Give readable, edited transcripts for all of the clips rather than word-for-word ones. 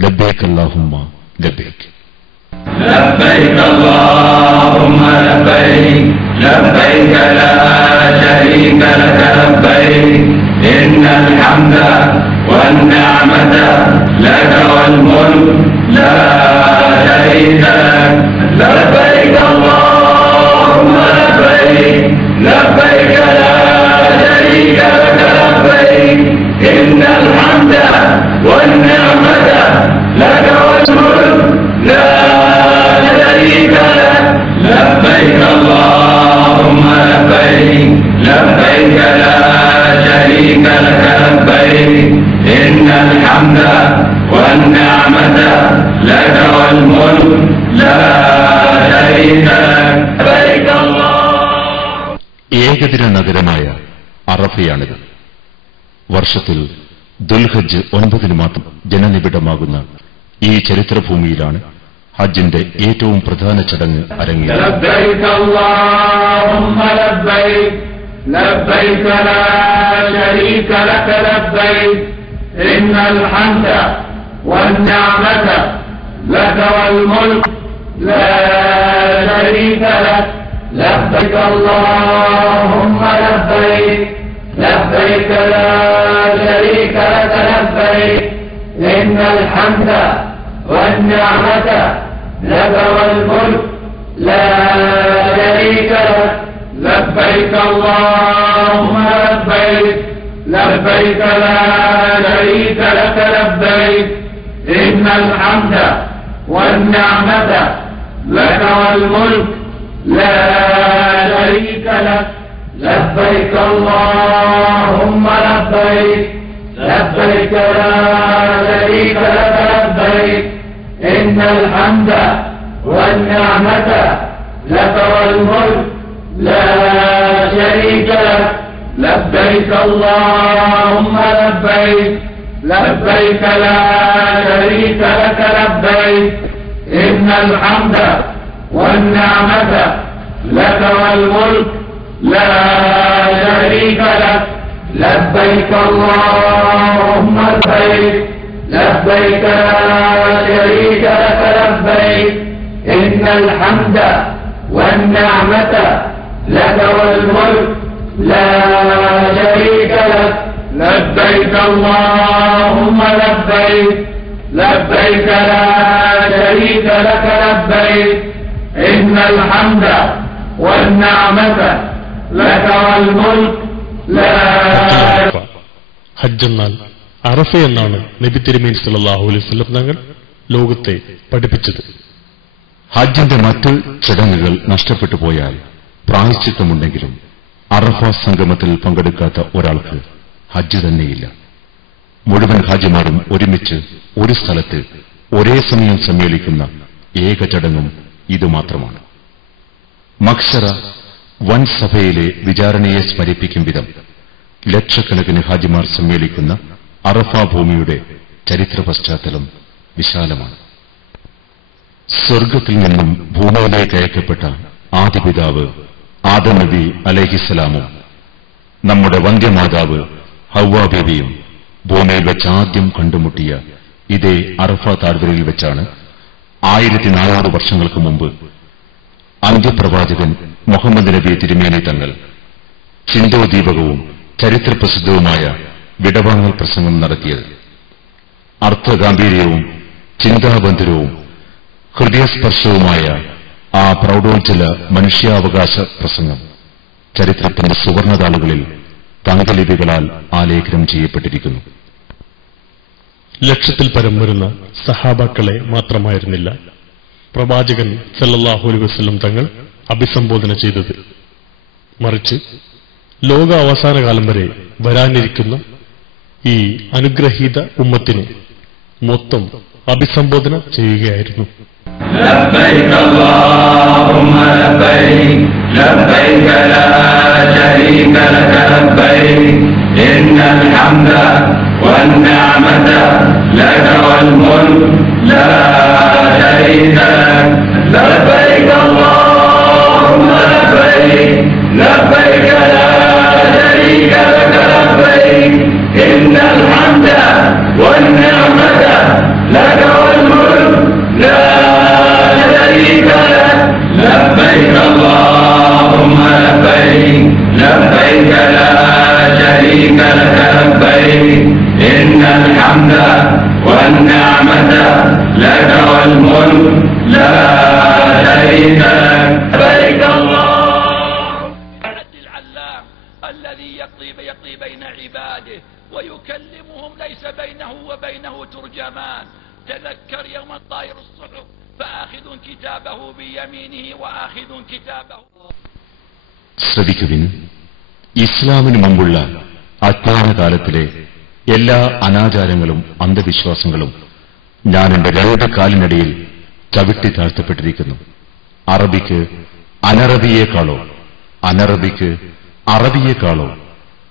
ലബ്ബൈക് അല്ലാഹുമ്മ ലബ്ബൈക്. لبيك اللهم لبيك لبيك لا شريك لك لبيك إن الحمد والنعمة لك والملك لا شريك لك لبيك اللهم لبيك لبيك لا شريك لك لبيك إن الحمد والنعمة لك والملك لا شريك لك لبيك اللهم لبيك لبيك لا شريك لك لبيك إن الحمد والنعمة لك والملك لا شريك لك لبيك الله. ഏകദിന നഗരമായ അറഫയാണിത്. വർഷത്തിൽ ദുൽഹജ്ജ് 9 മാത്രം ജനനിബിഡമാകുന്ന ഈ ചരിത്രഭൂമിയിലാണ് ഹജ്ജിന്റെ ഏറ്റവും പ്രധാന ചടങ്ങ് അരങ്ങേറുന്നത്. ലബ്ബൈക അല്ലാഹുമ്മ ലബ്ബൈക ലബ്ബൈക ലാ ശരീക ലക ലബ്ബൈക ഇന്നൽ ഹംദ വന്നിഅമത ലക വൽ മുൽക് ലാ ശരീക ലക ലബ്ബൈക അല്ലാഹുമ്മ ലബ്ബൈക ലബ്ബൈക ലാ ശരീക ലക ലബ്ബൈക ഇന്നൽ ഹംദ والنعمة لك والملك لا شريك لك لبيك اللهم لبيك لبيك لا شريك لك لبيك إن الحمد والنعمة لك والملك لا شريك لك لبيك اللهم لبيك لبيك لا شريك لك لبيك إن الحمد والنعمة لك والملك لا شريك لك لبيك اللهم لبيك لبيك لا شريك لك لبيك إن الحمد والنعمة لك والملك لا شريك لك لبيك اللهم لبيك لبيك لا شريك لك لبيك إن الحمد والنعمة لك والملك لا شريك لك لبيك اللهم لبيك لبيك لا شريك لك لبيك إن الحمد والنعمة لك والملك لا. ഹജ്ജ് എന്നാൽ അറഫ എന്നാണ് നബി തിരുമേനി സല്ലല്ലാഹു അലൈഹി വസല്ലം തങ്ങൾ ലോകത്തെ പഠിപ്പിച്ചത്. ഹജ്ജിന്റെ മറ്റ് ചടങ്ങുകൾ നഷ്ടപ്പെട്ടു പോയാൽ പ്രായശ്ചിത്തമുണ്ടെങ്കിലും അറഫ സംഗമത്തിൽ പങ്കെടുക്കാത്ത ഒരാൾക്ക് ഹജ്ജ് തന്നെയില്ല. മുഴുവൻ ഹാജിമാരും ഒരുമിച്ച് ഒരു സ്ഥലത്ത് ഒരേ സമയം സമ്മേളിക്കുന്ന ഏക ചടങ്ങും ഇതുമാത്രമാണ്. മഖ്ശറ വൻ സഭയിലെ വിചാരണയെ സ്മരിപ്പിക്കും വിധം ലക്ഷക്കണക്കിന് ഹാജിമാർ സമ്മേളിക്കുന്ന അറഫ ഭൂമിയുടെ ചരിത്ര പശ്ചാത്തലം വിശാലമാണ്. സ്വർഗത്തിൽ നിന്നും ഭൂമിയിലേക്ക് അയക്കപ്പെട്ട ആദിപിതാവ് ആദം നബി അലൈഹിസ്സലാമും നമ്മുടെ വന്ധ്യമാതാവ് ഹവ്വാ ബീവിയും ഭൂമിയിൽ വെച്ച് ആദ്യം കണ്ടുമുട്ടിയ ഇതേ അറഫ താഴ്വരയിൽ വെച്ചാണ് 1400 വർഷങ്ങൾക്ക് മുമ്പ് അന്ത്യപ്രവാചകൻ മുഹമ്മദ് നബി തിരുമേനി തങ്ങൾ ചിന്തോദീപകവും ചരിത്രപ്രസിദ്ധവുമായ വിടവാങ്ങൽ പ്രസംഗം നടത്തിയത്. അർത്ഥഗാംഭീര്യവും ചിന്താബന്ധരവും ഹൃദയസ്പർശവുമായ ആ പ്രൗഢോജ്ജല മനുഷ്യാവകാശ പ്രസംഗം ചരിത്രത്തിന്റെ സുവർണതാളുകളിൽ തങ്കലിപികളാൽ ആലേഖനം ചെയ്യപ്പെട്ടിരിക്കുന്നു. ലക്ഷത്തിൽ പരം വരുന്ന സഹാബാക്കളെ മാത്രമായിരുന്നില്ല പ്രവാചകൻ സല്ലല്ലാഹു അലൈഹി വസല്ലം തങ്ങൾ അഭിസംബോധന ചെയ്തത്. മറിച്ച് ലോക അവസാന കാലം വരെ വരാനിരിക്കുന്ന ഈ അനുഗ്രഹീത ഉമ്മത്തിന് മൊത്തം അഭിസംബോധന ചെയ്യുകയായിരുന്നു. لبيك اللهم لبيك لبيك لا شريك لك لبيك إن الحمد والنعمة لك والملك لا شريك لك لبيك اللهم لبيك لبيك لا شريك لك لبيك إن الحمد والنعمة لك شريك لك لبيك إن الحمد والنعمة لك والملك لا شريك لك لبيك اللهم. العلام الذي يقضي بين عباده ويكلمهم ليس بينه وبينه ترجمان. تذكر يوم طائر الصحف فآخذ كتابه بيمينه وآخذ كتابه. ശ്രദ്ധിക്കുവിൻ, ഇസ്ലാമിന് മുമ്പുള്ള അജ്ഞാനകാലത്തിലെ എല്ലാ അനാചാരങ്ങളും അന്ധവിശ്വാസങ്ങളും ഞാൻ എന്റെ രണ്ട് കാലിനടിയിൽ ചവിട്ടി താഴ്ത്തപ്പെട്ടിരിക്കുന്നു. അറബിക്ക് അനറബിയേക്കാളോ അനറബിക്ക് അറബിയേക്കാളോ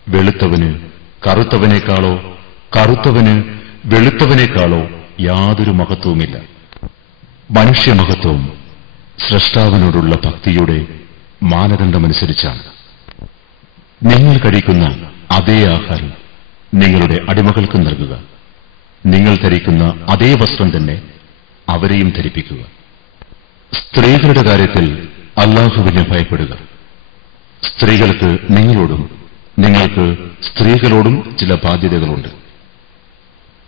വെളുത്തവന് കറുത്തവനേക്കാളോ കറുത്തവന് വെളുത്തവനേക്കാളോ യാതൊരു മഹത്വവുമില്ല. മനുഷ്യമഹത്വം സ്രഷ്ടാവിനോടുള്ള ഭക്തിയുടെ മാനദണ്ഡമനുസരിച്ചാണ്. നിങ്ങൾ കഴിക്കുന്ന അതേ ആഹാരം നിങ്ങളുടെ അടിമകൾക്ക് നൽകുക. നിങ്ങൾ ധരിക്കുന്ന അതേ വസ്ത്രം തന്നെ അവരെയും ധരിപ്പിക്കുക. സ്ത്രീകളുടെ കാര്യത്തിൽ അല്ലാഹുവിനെ ഭയപ്പെടുക. സ്ത്രീകൾക്ക് നിങ്ങളോടും നിങ്ങൾക്ക് സ്ത്രീകളോടും ചില ബാധ്യതകളുണ്ട്.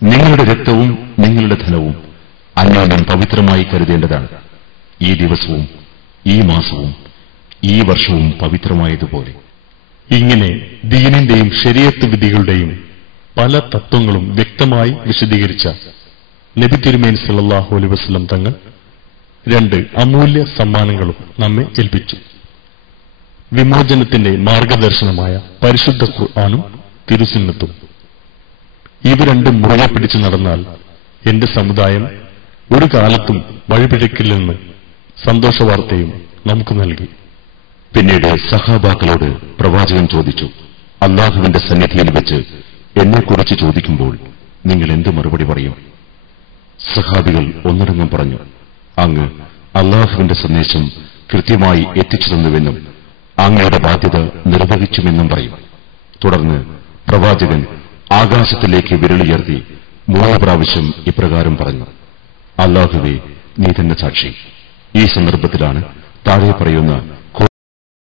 നിങ്ങളുടെ രക്തവും നിങ്ങളുടെ ധനവും അന്യോന്യം പവിത്രമായി കരുതേണ്ടതാണ്. ഈ ദിവസവും ഈ മാസവും ഈ വർഷവും പവിത്രമായതുപോലെ. ഇങ്ങനെ ദീനിന്റെയും ശരീഅത്ത് വിധികളുടെയും പല തത്വങ്ങളും വ്യക്തമായി വിശദീകരിച്ച നബി തിരുമേനി സല്ലല്ലാഹു അലൈഹി വസല്ലം തങ്ങൾ രണ്ട് അമൂല്യ സമ്മാനങ്ങളും നമ്മെ ഏൽപ്പിച്ചു. വിമോചനത്തിന്റെ മാർഗദർശനമായ പരിശുദ്ധ ഖുർആനും തിരുസുന്നത്തും. ഇവ രണ്ടും മുറുകെ പിടിച്ചു നടന്നാൽ എന്റെ സമുദായം ഒരു കാലത്തും വഴിപിഴക്കില്ലെന്ന് സന്തോഷവാർത്തയും നമുക്ക് നൽകി. പിന്നീട് സഹാബാക്കളോട് പ്രവാചകൻ ചോദിച്ചു, അല്ലാഹുവിന്റെ സന്നിധിയിൽ വെച്ച് എന്നെക്കുറിച്ച് ചോദിക്കുമ്പോൾ നിങ്ങൾ എന്ത് മറുപടി പറയും? സഹാബികൾ ഒന്നടങ്കം പറഞ്ഞു, അങ്ങ് അല്ലാഹുവിന്റെ സന്ദേശം കൃത്യമായി എത്തിച്ചു തന്നുവെന്നും അങ്ങയുടെ ബാധ്യത നിർവഹിച്ചുമെന്നും പറയും. തുടർന്ന് പ്രവാചകൻ ആകാശത്തിലേക്ക് വിരലുയർത്തി 3 പ്രാവശ്യം ഇപ്രകാരം പറഞ്ഞു, അല്ലാഹുവേ, നീ തന്നെ സാക്ഷി. ഈ സന്ദർഭത്തിലാണ് താഴെ പറയുന്ന